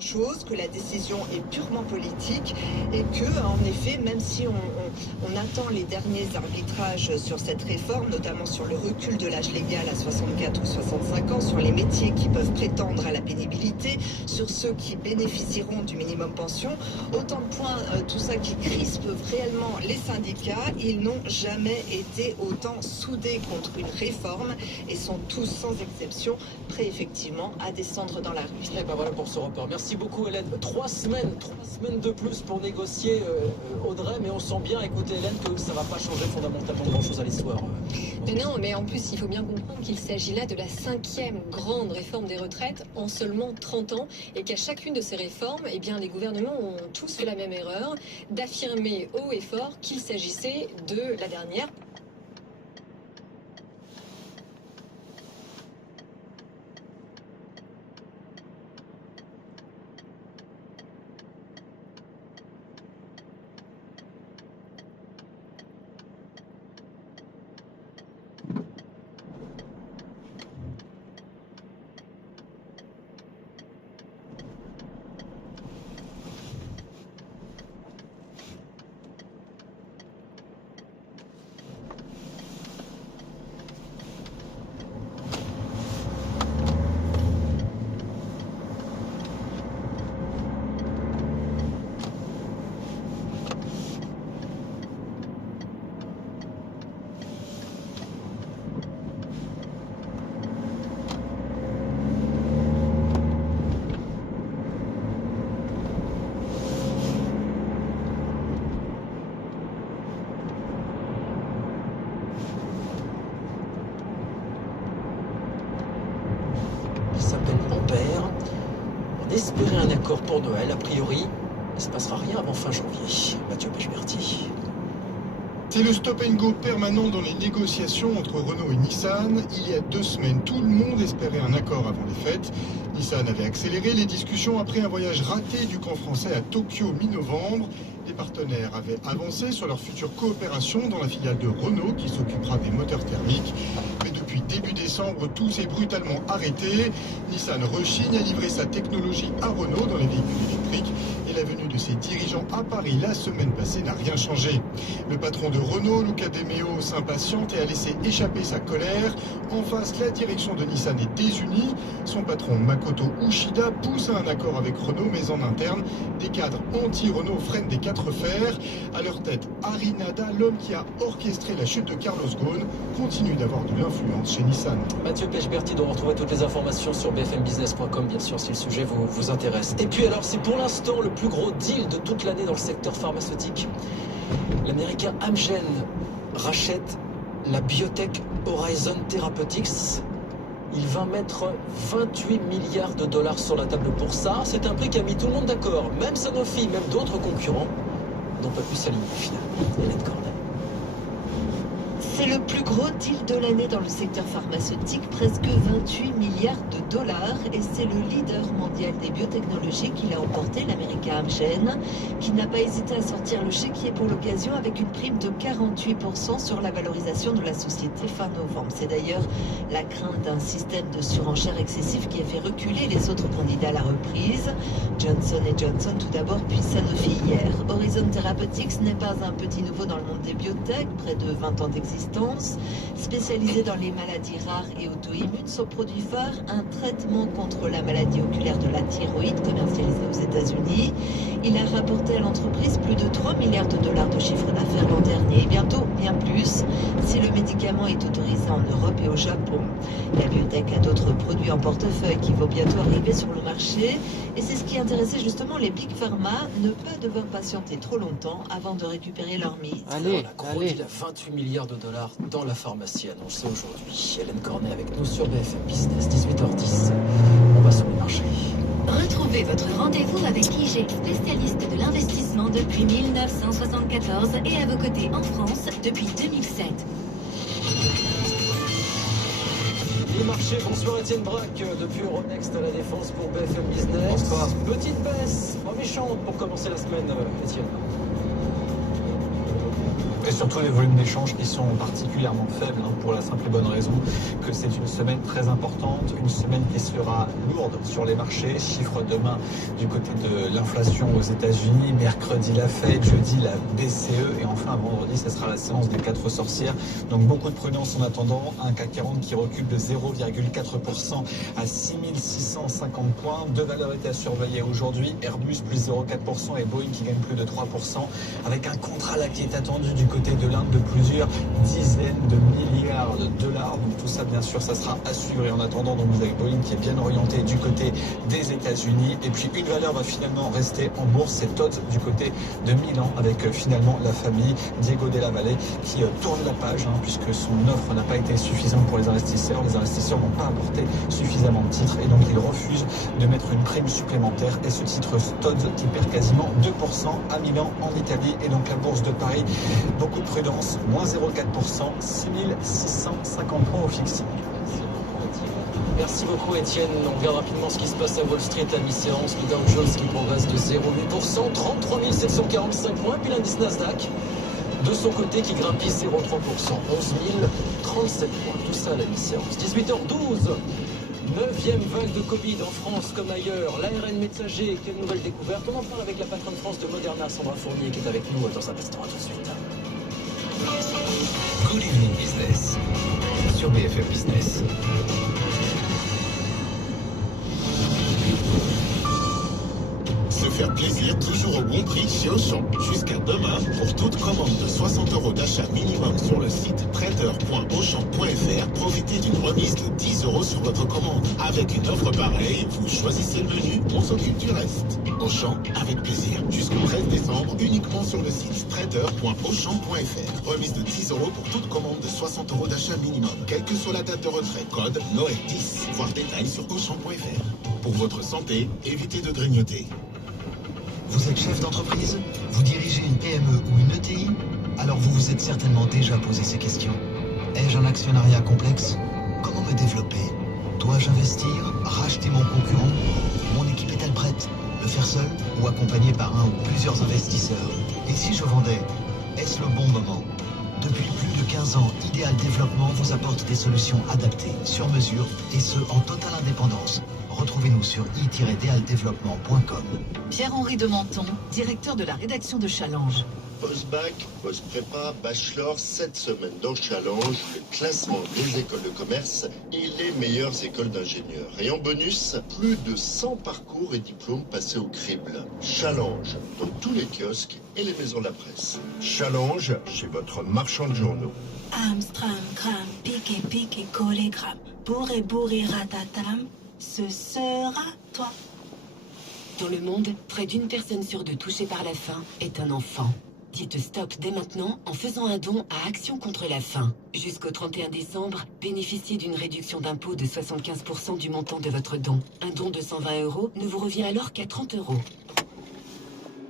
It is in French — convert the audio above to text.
chose, que la décision est purement politique et que, en effet, même si on attend les derniers arbitrages sur cette réforme, notamment sur le recul de l'âge légal à 64 ou 65 ans, sur les métiers qui peuvent prétendre à la pénibilité, sur ceux qui bénéficieront du minimum pension, autant de points, tout ça qui crispe réellement les syndicats, ils n'ont jamais été autant soudés contre une réforme et sont tous, sans exception, prêts effectivement à descendre dans la rue. Et ben voilà pour ce report. Merci beaucoup Hélène. 3 semaines de plus pour négocier Audrey, mais on sent bien, écoutez Hélène, que ça ne va pas changer fondamentalement grand-chose à l'histoire. Mais non, mais en plus, il faut bien comprendre qu'il s'agit là de la 5e grande réforme des retraites en seulement 30 ans et qu'à chacune de ces réformes, eh bien, les gouvernements ont tous fait la même erreur d'affirmer haut et fort qu'il s'agissait de la dernière. On espérait un accord pour Noël, a priori. Il ne se passera rien avant fin janvier. Mathieu Pechberti. C'est le stop and go permanent dans les négociations entre Renault et Nissan. Il y a 2 semaines, tout le monde espérait un accord avant les fêtes. Nissan avait accéléré les discussions après un voyage raté du camp français à Tokyo mi-novembre. Les partenaires avaient avancé sur leur future coopération dans la filiale de Renault qui s'occupera des moteurs thermiques. Mais depuis début décembre, tout s'est brutalement arrêté. Nissan rechigne à livrer sa technologie à Renault dans les véhicules électriques. Et la venue de ses dirigeants à Paris la semaine passée n'a rien changé. Le patron de Renault, Luca De Meo, s'impatiente et a laissé échapper sa colère. En face, la direction de Nissan est désunie. Son patron Makoto Uchida pousse à un accord avec Renault, mais en interne, des cadres anti-Renault freinent des 4 fers. À leur tête, Ari Nada, l'homme qui a orchestré la chute de Carlos Ghosn, continue d'avoir de l'influence chez Nissan. Mathieu Pechberti, dont on retrouve toutes les informations sur bfmbusiness.com, bien sûr, si le sujet vous intéresse. Et puis alors, c'est pour l'instant le plus gros deal de toute l'année dans le secteur pharmaceutique. L'américain Amgen rachète la biotech Horizon Therapeutics. Il va mettre 28 milliards de dollars sur la table pour ça. C'est un prix qui a mis tout le monde d'accord. Même Sanofi, même d'autres concurrents n'ont pas pu s'aligner finalement. Hélène Cornet. C'est le plus gros deal de l'année dans le secteur pharmaceutique, presque 28 milliards de dollars, et c'est le leader mondial des biotechnologies qui l'a emporté, l'américain Amgen, qui n'a pas hésité à sortir le chéquier pour l'occasion avec une prime de 48% sur la valorisation de la société fin novembre. C'est d'ailleurs la crainte d'un système de surenchère excessif qui a fait reculer les autres candidats à la reprise. Johnson & Johnson tout d'abord, puis Sanofi hier. Horizon Therapeutics n'est pas un petit nouveau dans le monde des biotech, près de 20 ans d'existence. Spécialisé dans les maladies rares et auto-immunes, son produit phare, un traitement contre la maladie oculaire de la thyroïde commercialisé aux États-Unis. Il a rapporté à l'entreprise plus de 3 milliards de dollars de chiffre d'affaires l'an dernier, et bientôt bien plus, si le médicament est autorisé en Europe et au Japon. La biotech a d'autres produits en portefeuille qui vont bientôt arriver sur le marché, et c'est ce qui intéressait justement les Big Pharma, ne pas devoir patienter trop longtemps avant de récupérer leur mise. Allez, la gros deal à 28 milliards de dollars dans la pharmacie annoncée aujourd'hui. Hélène Cornet avec nous sur BFM Business, 18h10. On va sur le marché. Retrouvez votre rendez-vous avec IG, spécialiste de l'investissement depuis 1974 et à vos côtés en France depuis 2007. Les marchés, bonsoir Étienne Braque depuis Euronext à la Défense pour BFM Business. Bonsoir. Petite baisse, pas méchante pour commencer la semaine, Étienne. Et surtout les volumes d'échanges qui sont particulièrement faibles, pour la simple et bonne raison que c'est une semaine très importante, une semaine qui sera lourde sur les marchés. Chiffre demain du côté de l'inflation aux États-Unis, mercredi la Fed, jeudi la BCE et enfin vendredi ce sera la séance des 4 sorcières. Donc beaucoup de prudence en attendant. Un CAC 40 qui recule de 0,4% à 6650 points. Deux valeurs étaient à surveiller aujourd'hui. Airbus plus 0,4% et Boeing qui gagne plus de 3% avec un contrat là qui est attendu du côté de l'Inde de plusieurs dizaines de milliards de dollars. Donc tout ça bien sûr ça sera à suivre et en attendant donc vous avez Boeing qui est bien orienté du côté des États-Unis et puis une valeur va finalement rester en bourse, c'est Todd du côté de Milan avec finalement la famille Diego Della Valle qui tourne la page puisque son offre n'a pas été suffisante pour les investisseurs n'ont pas apporté suffisamment de titres et donc ils refusent de mettre une prime supplémentaire et ce titre Todd qui perd quasiment 2% à Milan en Italie et donc la bourse de Paris, beaucoup de prudence, moins 0,4%, 6650 points au fixe. Merci beaucoup Étienne. On regarde rapidement ce qui se passe à Wall Street à mi-séance. Le Dow Jones qui progresse de 0,8%, 33 745 points. Puis l'indice Nasdaq de son côté qui grimpit 0,3%, 11 037 points. Tout ça à la mi-séance. 18h12. 9e vague de Covid en France comme ailleurs. L'ARN messager, quelle nouvelle découverte? On en parle avec la patronne France de Moderna, Sandra Fournier, qui est avec nous dans un instant. À tout de suite. Good Evening Business sur BFM Business. Se faire plaisir toujours au bon prix chez Auchan. Jusqu'à demain, pour toute commande de 60 € d'achat minimum sur le site trader.auchan.fr, profitez d'une remise de 10 € sur votre commande. Avec une offre pareille, vous choisissez le menu, on s'occupe du reste. Auchan, avec plaisir. Jusqu'au 13 décembre, uniquement sur le site trader.auchan.fr. Remise de 10 € pour toute commande de 60 € d'achat minimum. Quelle que soit la date de retrait, code Noël10. Voir détails sur auchan.fr. Pour votre santé, évitez de grignoter. Vous êtes chef d'entreprise? Vous dirigez une PME ou une ETI? Alors vous vous êtes certainement déjà posé ces questions. Ai-je un actionnariat complexe? Comment me développer? Dois-je investir? Racheter mon concurrent? Mon équipe est-elle prête? Le faire seul ou accompagné par un ou plusieurs investisseurs? Et si je vendais? Est-ce le bon moment? Depuis plus de 15 ans, Ideal Développement vous apporte des solutions adaptées, sur mesure, et ce, en totale indépendance. Retrouvez-nous sur i-dealdéveloppement.com. Pierre-Henri de Menton, directeur de la rédaction de Challenge. Post-bac, post-prépa, bachelor, cette semaine dans Challenge, le classement des écoles de commerce et les meilleures écoles d'ingénieurs. Et en bonus, plus de 100 parcours et diplômes passés au crible. Challenge, dans tous les kiosques et les maisons de la presse. Challenge, chez votre marchand de journaux. Amstram, gram, piqué, piqué, collé, gram. Bourré, bourré, ratatam, ce sera toi. Dans le monde, près d'une personne sur deux touchée par la faim est un enfant. Dites stop dès maintenant en faisant un don à Action contre la faim. Jusqu'au 31 décembre, bénéficiez d'une réduction d'impôt de 75% du montant de votre don. Un don de 120 € ne vous revient alors qu'à 30 €.